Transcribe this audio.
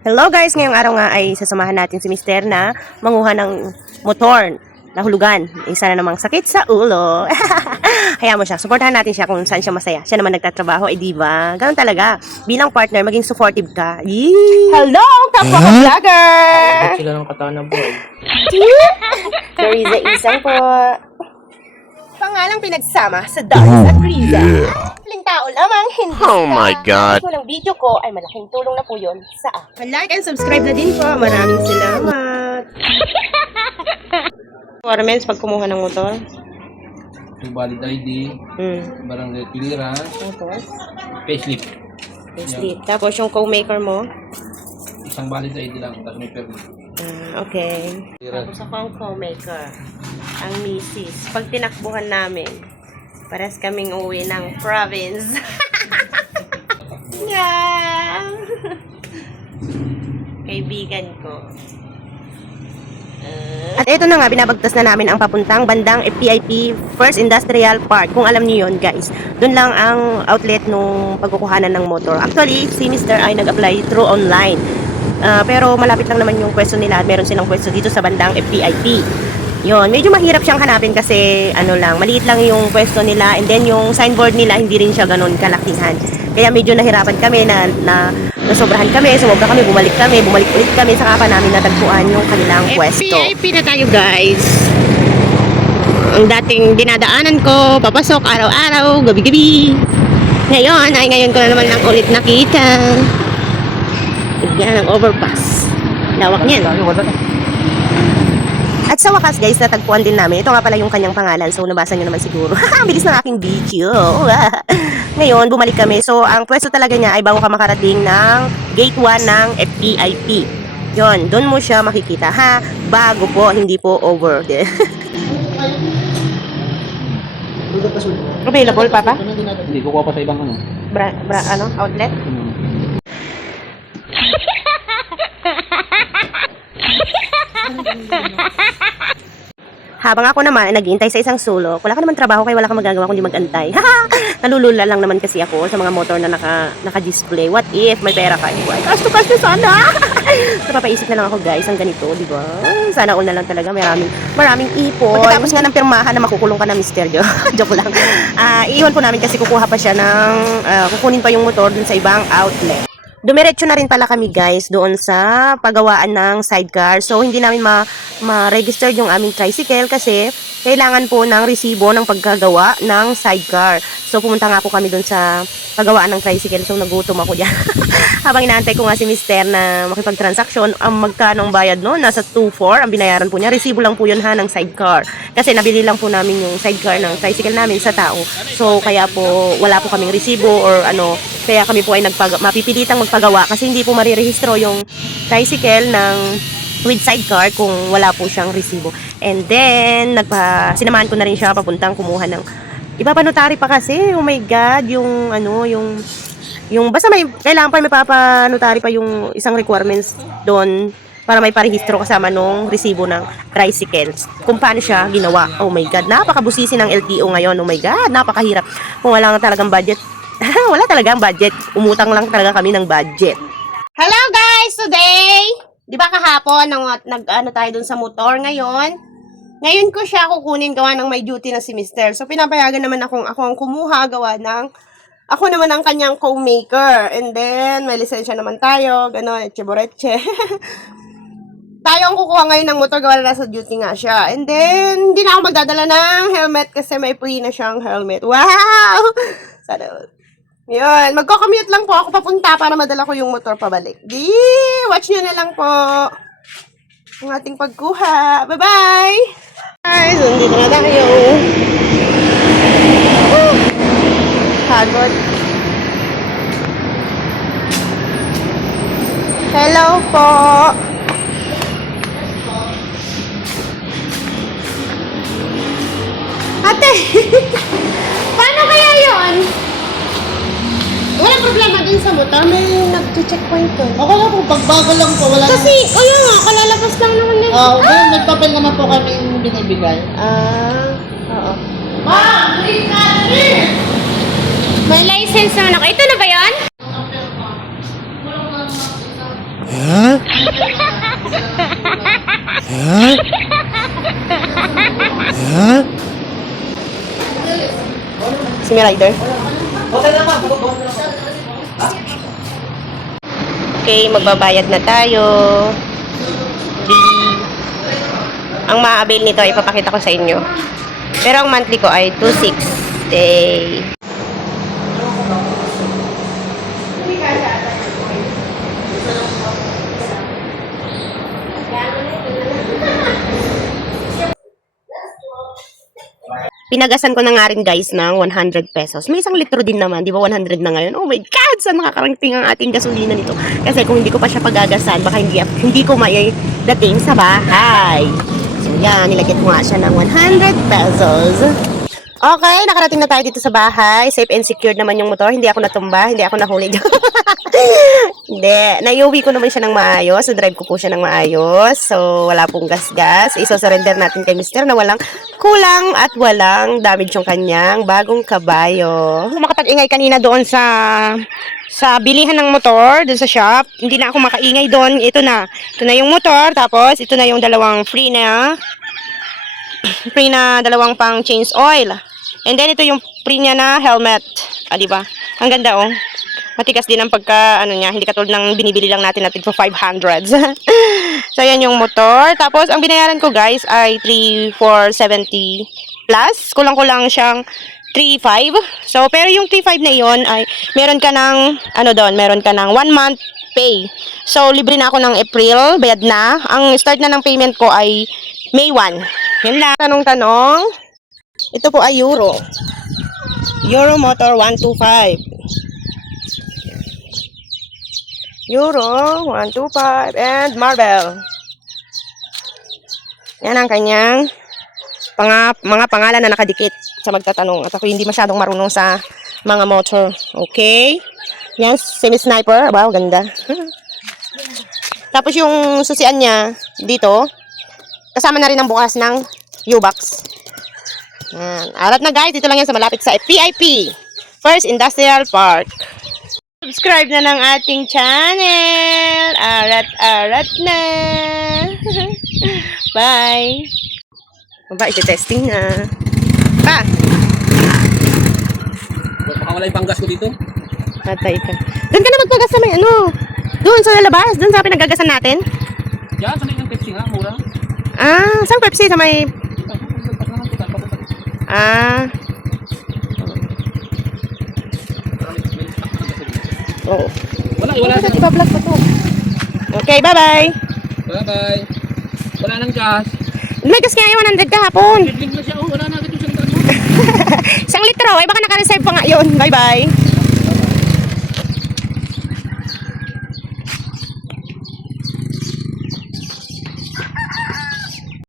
Hello guys, ngayong araw nga ay sasamahan natin si Mister na manguha ng motor na hulugan. Isa na namang sakit sa ulo. Hayaan mo siya, supportahan natin siya kung saan siya masaya. Siya naman nagtatrabaho, eh diba? Ganun talaga. Bilang partner, maging supportive ka. Yee! Hello, kapwa ko vlogger! Sila ng katawan ng buhay. Doriza Isang po. Pangalang pinagsama sa Doris at Riza. Maling tao lamang, hindi Oh my God. Kung ang video ko ay malaking tulong na po yun sa akin. Like and subscribe na din po. Maraming salamat. Requirements pag kumuha ng motor. Yung valid ID, barangay clearance, Tapos, payslip. sleep. Tapos yung co-maker mo. Isang valid ID lang, tapos may permit. Okay. Clearance. Tapos ako ang co-maker. Ang misis. Pag tinakbuhan namin, pares kaming uwi ng province. Yeah! Kaibigan ko. At ito na nga, binabagtas na namin ang papuntang bandang FPIP First Industrial Park. Kung alam niyo yon guys, doon lang ang outlet nung pagkukuhanan ng motor. Actually, si Mr. ay nag-apply through online. Pero malapit lang naman yung pwesto nila. Meron silang pwesto dito sa bandang FPIP. Yon, medyo mahirap siyang hanapin kasi ano lang, maliit lang yung pwesto nila, and then yung signboard nila hindi rin siya ganoon kalakihan. Kaya medyo nahirapan kami na nasobrahan kami, sumobra kami, bumalik ulit kami, saka pa namin natagpuan yung kanilang pwesto. FPIP na tayo guys. Ang dating dinadaanan ko, papasok araw-araw, gabi-gabi. Ngayon ko na naman lang ulit nakita. Yan ang overpass. Lawak niyan. At sa wakas guys, natagpuan din namin. Ito nga pala yung kanyang pangalan. So nabasa nyo naman siguro. Bilis ng aking video. Ngayon, bumalik kami. So ang pwesto talaga niya ay bago ka makarating ng gate 1 ng FPIP. Yon, doon mo siya makikita ha. Bago po, hindi po over. Available papa? Hindi, kukuha pa sa ibang ano. Outlet? Habang ako naman ay naghihintay sa isang sulok, wala ka naman trabaho kaya wala kang magagawa kundi mag-antay. Nalulula lang naman kasi ako sa mga motor na naka-display. What if may pera ka? Ay, cash to sana! Napapaisip na lang ako guys, ang ganito, di ba? Sana all na lang talaga, maraming ipon. Pagkatapos nga ng pirmahan na makukulong ka na Mr. Joke lang. Iiwan po namin kasi kukuha pa siya ng, kukunin pa yung motor dun sa ibang outlet. Dumiretso na rin pala kami guys doon sa paggawaan ng sidecar. So hindi namin ma-register yung aming tricycle kasi kailangan po ng resibo ng pagkagawa ng sidecar. So pumunta nga po kami doon sa paggawaan ng tricycle. So nagutom ako diyan. Habang inaantay ko nga si Mister na makipag-transaction, ang magkano ang bayad no? Nasa 2,400 ang binayaran po niya. Resibo lang po yun ha ng sidecar. Kasi nabili lang po namin yung sidecar ng tricycle namin sa tao. So kaya po wala po kaming resibo or ano. Kaya kami po ay mapipilitang magpagawa kasi hindi po marirehistro yung tricycle ng with sidecar kung wala po siyang resibo. And then, sinamahan ko na rin siya papuntang kumuha ng ipapanotary pa kasi. Oh my God, yung basta kailangan pa may papanotary pa yung isang requirements doon para may parehistro kasama nung resibo ng tricycles. Kung paano siya ginawa. Oh my God, napakabusisi ng LTO ngayon. Oh my God, napakahirap. Kung wala nga talagang budget. Wala talagang budget. Umutang lang talaga kami ng budget. Hello guys! Today, di ba kahapon nag-ano tayo dun sa motor ngayon? Ngayon ko siya kukunin gawa ng may duty na si Mister. So pinapayagan naman ako ang kumuha gawa ng ako naman ang kanyang co-maker. And then, may lisensya naman tayo. Ganon, etche-boretche. Tayo ang kukuha ngayon ng motor gawa na sa duty nga siya. And then, hindi na ako magdadala ng helmet kasi may free na siyang helmet. Wow! Sana yun, magko-commute lang po ako papunta para madala ko yung motor pabalik. Watch nyo na lang po ang ating pagkuha. Bye-bye! Guys, nandito na tayo. Pagod. Hello po. Ate, paano kaya yun? Walang problema din sa motor. May nag-checkpoint ko. Ako lang po, pagbago lang po. Wala Kasi, ayun nga, kalalabas lang naman na. well, nagpapel naman po kami yung binibigay. Oo. Ma! Please not me! May license naman ako. Ito na ba yan? Si Rider. Okay, magbabayad na tayo. Ang ma-avail nito ay ipapakita ko sa inyo. Pero ang monthly ko ay 260. Pinagasan ko na nga rin guys ng 100 pesos. May 1 litro din naman, di ba 100 na ngayon? Oh my God, saan nakakarating ang ating gasolina nito? Kasi kung hindi ko pa siya pagagasan, baka hindi ko may dating sa bahay. So yan, nilagyan ko nga siya ng 100 pesos. Okay, nakarating na tayo dito sa bahay. Safe and secured naman yung motor. Hindi ako natumba, hindi ako nahuli. Hindi. Naiuwi ko naman siya ng maayos. Na-drive ko po siya ng maayos. So, wala pong gas-gas. Iso-surrender natin kay Mr. na walang kulang at walang damage yung kanyang bagong kabayo. Makapag-ingay kanina doon sa bilihan ng motor, doon sa shop. Hindi na ako makaingay doon. Ito na. Ito na yung motor. Tapos, ito na yung dalawang free na dalawang pang change oil. And then, ito yung free niya na helmet. Ah, diba? Ang ganda, oh. Matikas din ang pagka, niya, hindi katulad ng binibili lang natin for 500s. So, yan yung motor. Tapos, ang binayaran ko, guys, ay 3,470 plus. Kulang-kulang siyang 3,500. So, pero yung 3,500 na yon ay, meron ka ng, meron ka ng 1 month pay. So, libre na ako ng April, bayad na. Ang start na ng payment ko ay May 1. Yan lang. Tanong-tanong. Ito po ay Euro. Euro Motor 125. Euro 125 and Marvel. Yan ang kanyang mga pangalan na nakadikit sa magtatanong. At ako hindi masyadong marunong sa mga motor. Okay? Yan, semi-sniper. Wow, ganda. Tapos yung susian niya dito, kasama na rin ang bukas ng U-Box. Arat na guys, dito lang yan sa malapit sa PIP, First Industrial Park. Subscribe na ng ating channel. Arat na. Bye. Baba, iti-testing na. Pa! Baka wala yung panggas ko dito. Patay ka. Doon ka na magpagas sa may doon sa labas, doon sa pinagagasan natin. Yan, sanay ng Pepsi nga, mura. Ah, saan Pepsi? Sa may... Ah. Oh. Wala. Iba-vlog pa to. Okay, bye-bye. Bye-bye. Wala nang gas. May gas kaya 100 kahapon. Bibling na siya, wala na agad yung 100 mo. 1 litro, baka naka-reserve pa nga yun. Bye-bye.